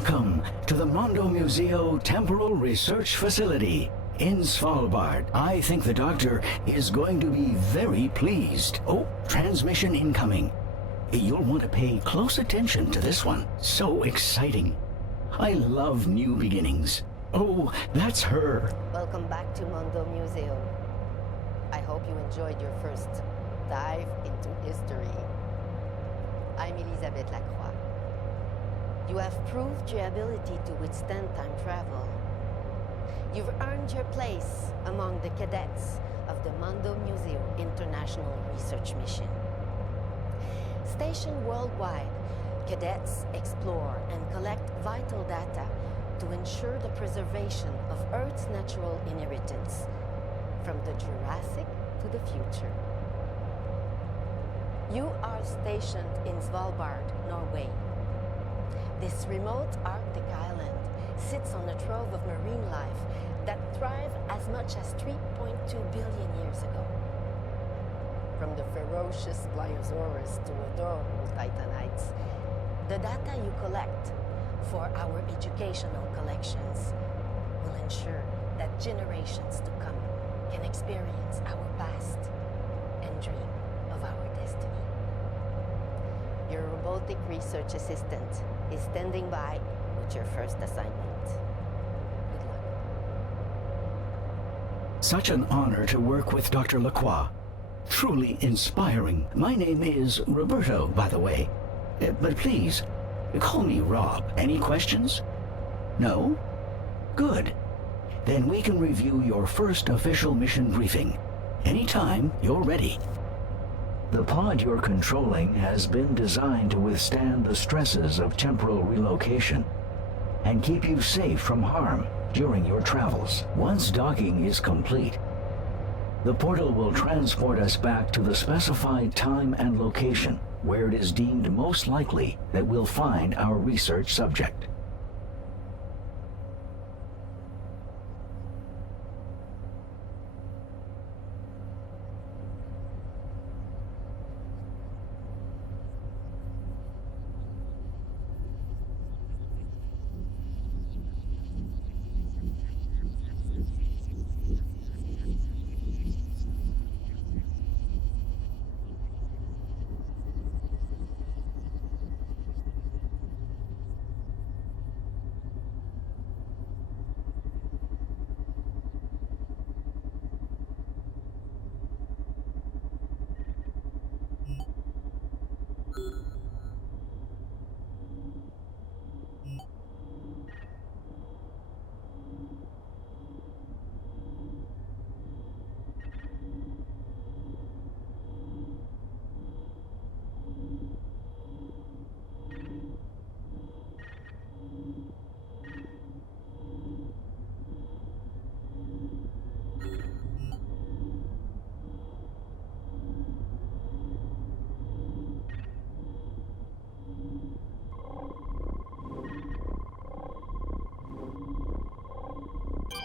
Welcome to the Mondo Museo Temporal Research Facility in Svalbard. I think the doctor is going to be very pleased. Oh, transmission incoming. You'll want to pay close attention to this one. So exciting. I love new beginnings. Oh, that's her. Welcome back to Mondo Museo. I hope you enjoyed your first dive into history. I'm Elisabeth Lacroix. You have proved your ability to withstand time travel. You've earned your place among the cadets of the Mondo Museo International Research Mission. Stationed worldwide, cadets explore and collect vital data to ensure the preservation of Earth's natural inheritance, from the Jurassic to the future. You are stationed in Svalbard, Norway. This remote Arctic island sits on a trove of marine life that thrived as much as 3.2 billion years ago. From the ferocious Pliosaurus to adorable Titanites, the data you collect for our educational collections will ensure that generations to come can experience our past and dream of our destiny. Your robotic research assistant is standing by with your first assignment. Good luck. Such an honor to work with Dr. Lacroix. Truly inspiring. My name is Roberto, by the way. But please, call me Rob. Any questions? No? Good. Then we can review your first official mission briefing. Anytime you're ready. The pod you're controlling has been designed to withstand the stresses of temporal relocation and keep you safe from harm during your travels. Once docking is complete, the portal will transport us back to the specified time and location where it is deemed most likely that we'll find our research subject.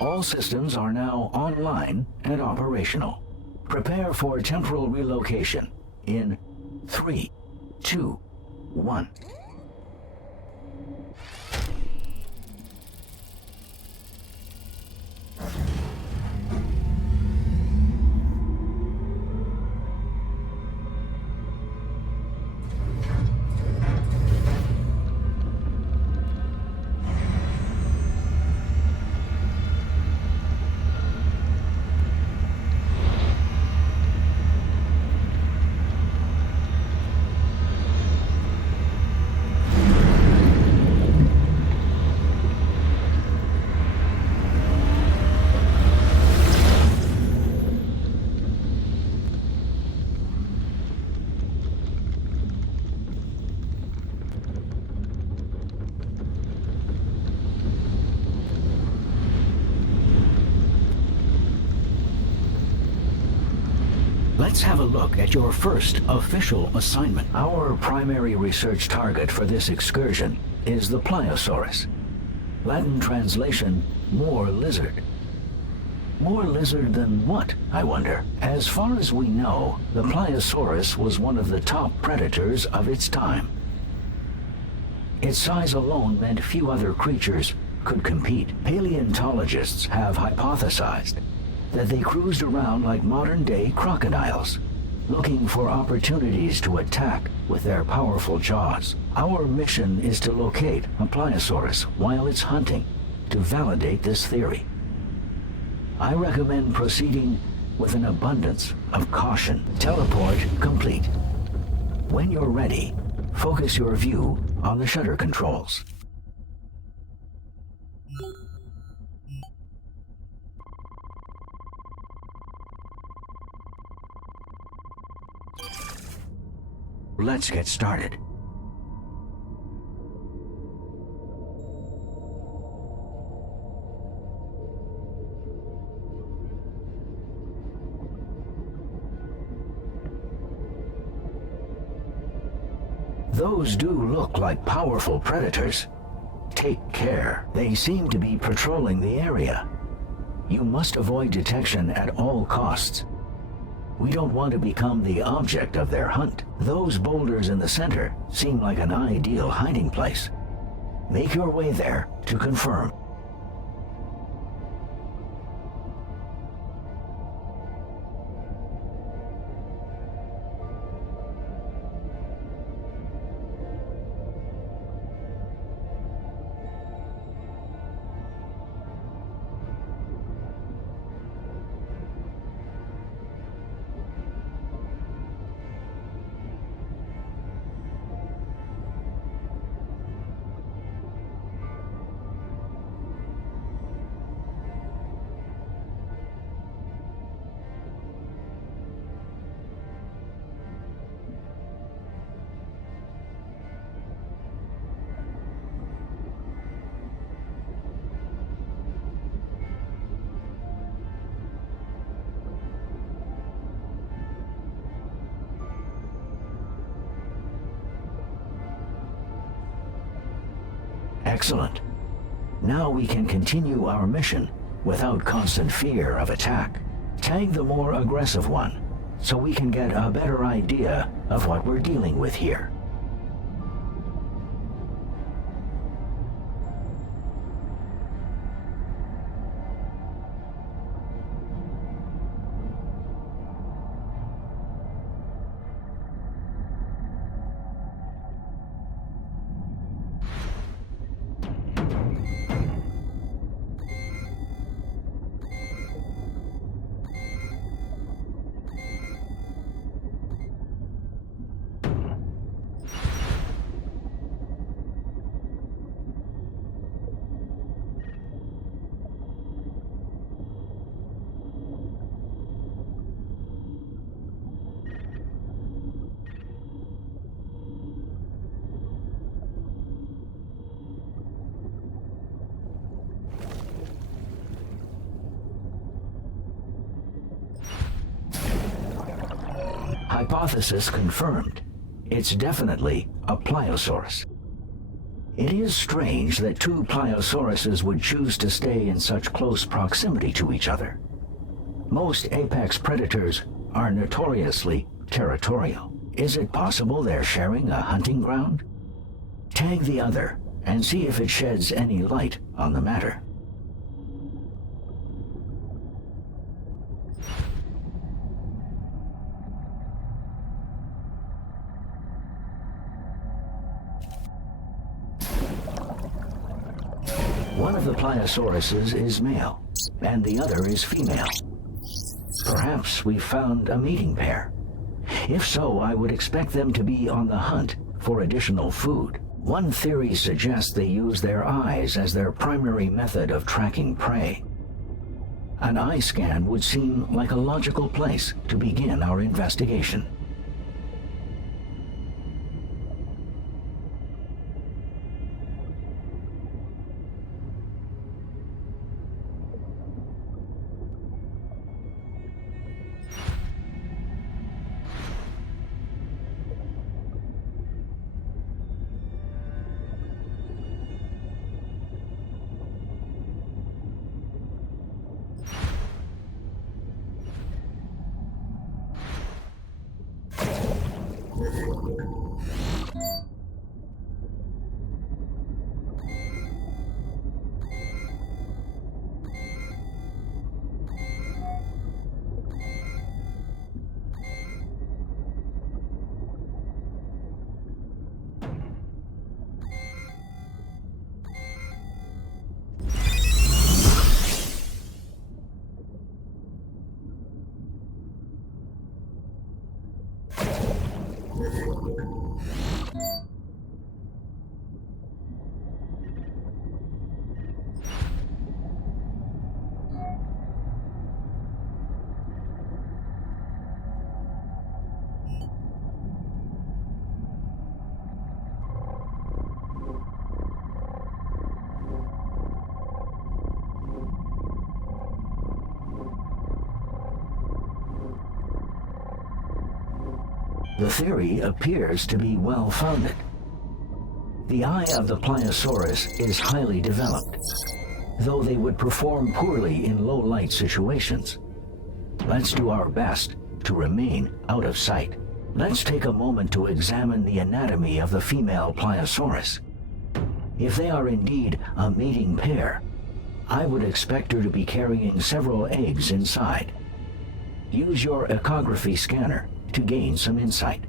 All systems are now online and operational. Prepare for temporal relocation in 3, 2, 1. Let's have a look at your first official assignment. Our primary research target for this excursion is the Pliosaurus. Latin translation, more lizard. More lizard than what, I wonder? As far as we know, the Pliosaurus was one of the top predators of its time. Its size alone meant few other creatures could compete. Paleontologists have hypothesized that they cruised around like modern-day crocodiles, looking for opportunities to attack with their powerful jaws. Our mission is to locate a pliosaurus while it's hunting to validate this theory. I recommend proceeding with an abundance of caution. Teleport complete. When you're ready, focus your view on the shutter controls. Let's get started. Those do look like powerful predators. Take care. They seem to be patrolling the area. You must avoid detection at all costs. We don't want to become the object of their hunt. Those boulders in the center seem like an ideal hiding place. Make your way there to confirm. Excellent. Now we can continue our mission without constant fear of attack. Tag the more aggressive one, so we can get a better idea of what we're dealing with here. Hypothesis confirmed. It's definitely a pliosaurus. It is strange that two pliosauruses would choose to stay in such close proximity to each other. Most apex predators are notoriously territorial. Is it possible they're sharing a hunting ground? Tag the other and see if it sheds any light on the matter. One of the pliosauruses is male, and the other is female. Perhaps we've found a mating pair. If so, I would expect them to be on the hunt for additional food. One theory suggests they use their eyes as their primary method of tracking prey. An eye scan would seem like a logical place to begin our investigation. The theory appears to be well-founded. The eye of the Pliosaurus is highly developed, though they would perform poorly in low-light situations. Let's do our best to remain out of sight. Let's take a moment to examine the anatomy of the female Pliosaurus. If they are indeed a mating pair, I would expect her to be carrying several eggs inside. Use your echography scanner to gain some insight.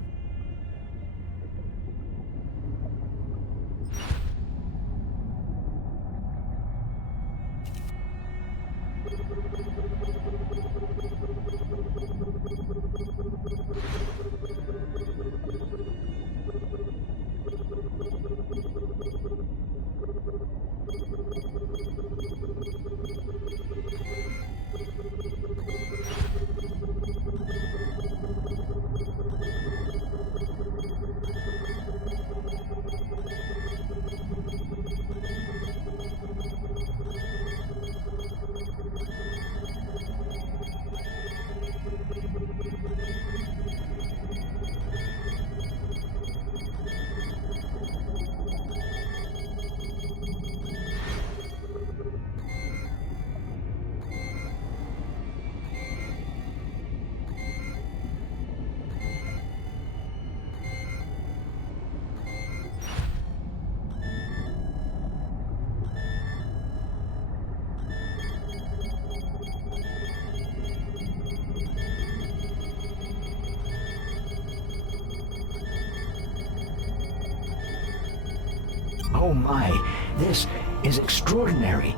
Oh my, this is extraordinary.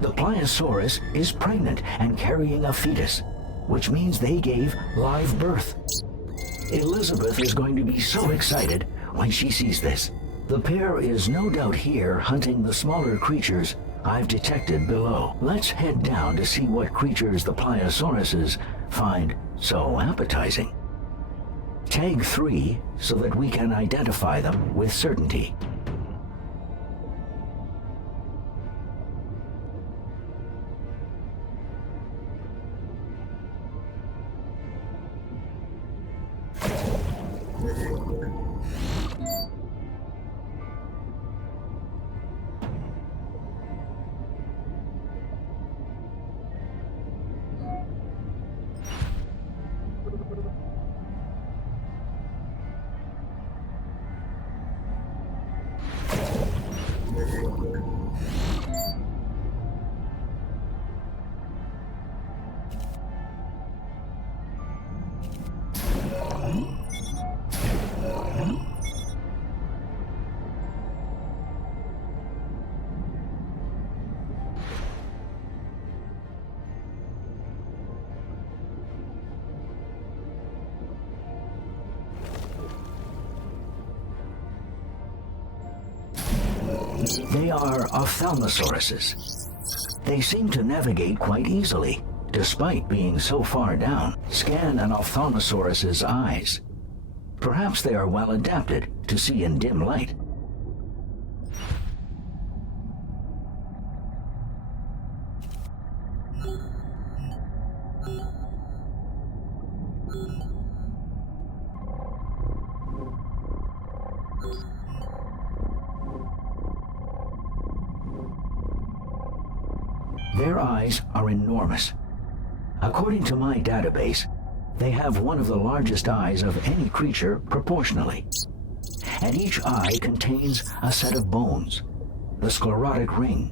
The Pliosaurus is pregnant and carrying a fetus, which means they gave live birth. Elizabeth is going to be so excited when she sees this. The pair is no doubt here hunting the smaller creatures I've detected below. Let's head down to see what creatures the Pliosauruses find so appetizing. Tag 3 so that we can identify them with certainty. They are ophthalmosauruses. They seem to navigate quite easily, despite being so far down. Scan an ophthalmosaurus's eyes. Perhaps they are well adapted to see in dim light. Their eyes are enormous. According to my database, they have one of the largest eyes of any creature proportionally. And each eye contains a set of bones, the sclerotic ring.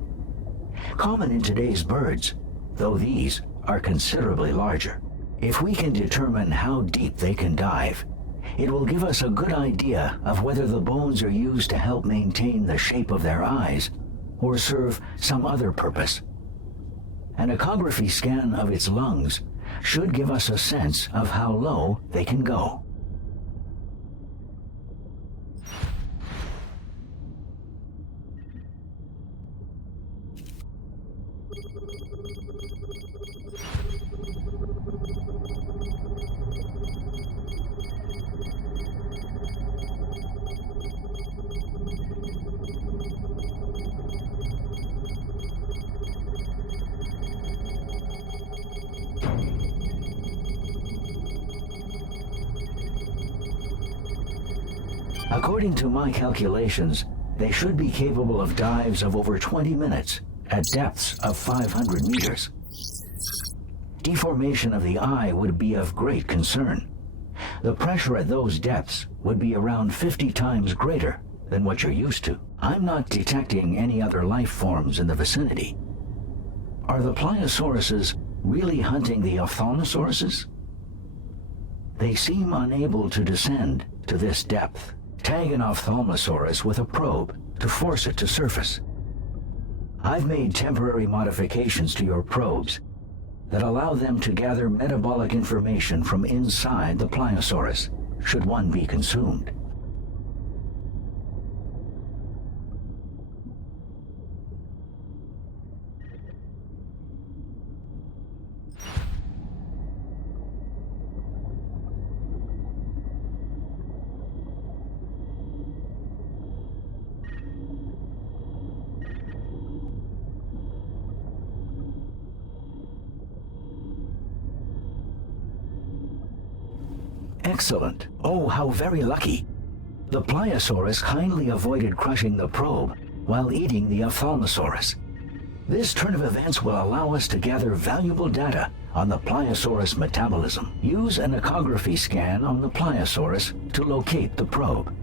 Common in today's birds, though these are considerably larger. If we can determine how deep they can dive, it will give us a good idea of whether the bones are used to help maintain the shape of their eyes or serve some other purpose. An echography scan of its lungs should give us a sense of how low they can go. According to my calculations, they should be capable of dives of over 20 minutes at depths of 500 meters. Deformation of the eye would be of great concern. The pressure at those depths would be around 50 times greater than what you're used to. I'm not detecting any other life forms in the vicinity. Are the Pliosauruses really hunting the ophthalmosauruses? They seem unable to descend to this depth. Tag an ophthalmosaurus with a probe to force it to surface. I've made temporary modifications to your probes that allow them to gather metabolic information from inside the Pliosaurus, should one be consumed. Excellent. Oh, how very lucky. The Pliosaurus kindly avoided crushing the probe while eating the Ophthalmosaurus. This turn of events will allow us to gather valuable data on the Pliosaurus metabolism. Use an echography scan on the Pliosaurus to locate the probe,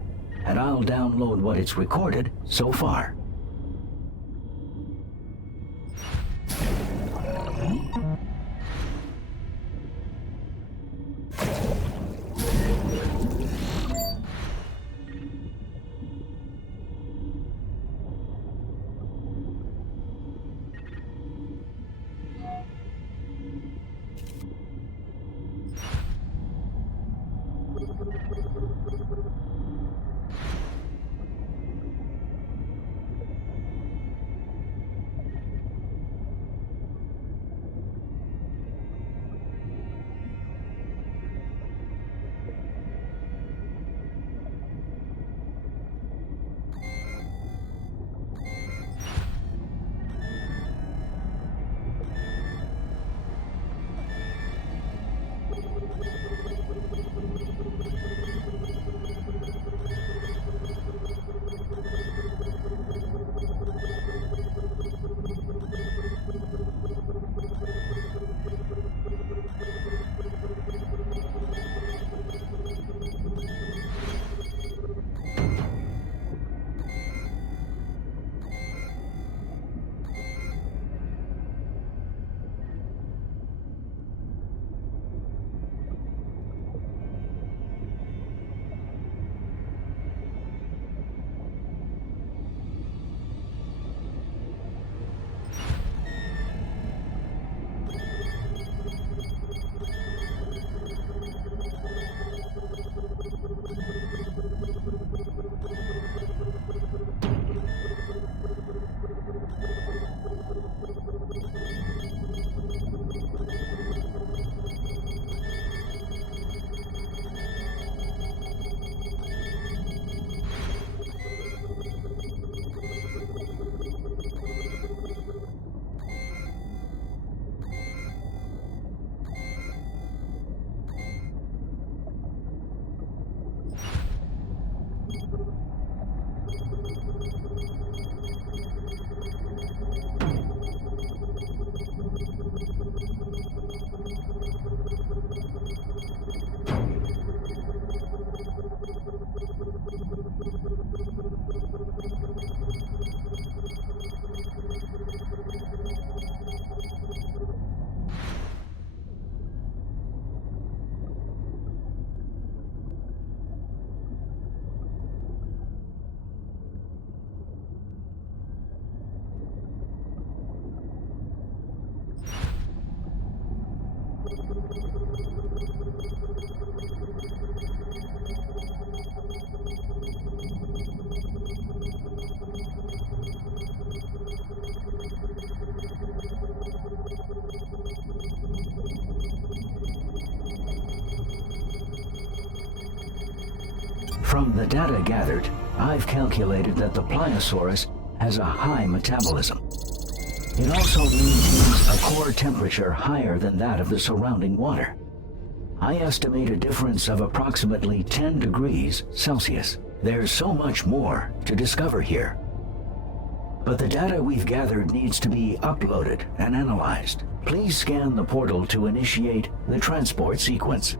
and I'll download what it's recorded so far. From the data gathered, I've calculated that the Pliosaurus has a high metabolism. It also maintains a core temperature higher than that of the surrounding water. I estimate a difference of approximately 10 degrees Celsius. There's so much more to discover here. But the data we've gathered needs to be uploaded and analyzed. Please scan the portal to initiate the transport sequence.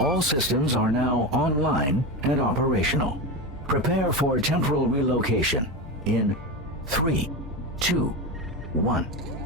All systems are now online and operational. Prepare for temporal relocation in 3, 2, 1.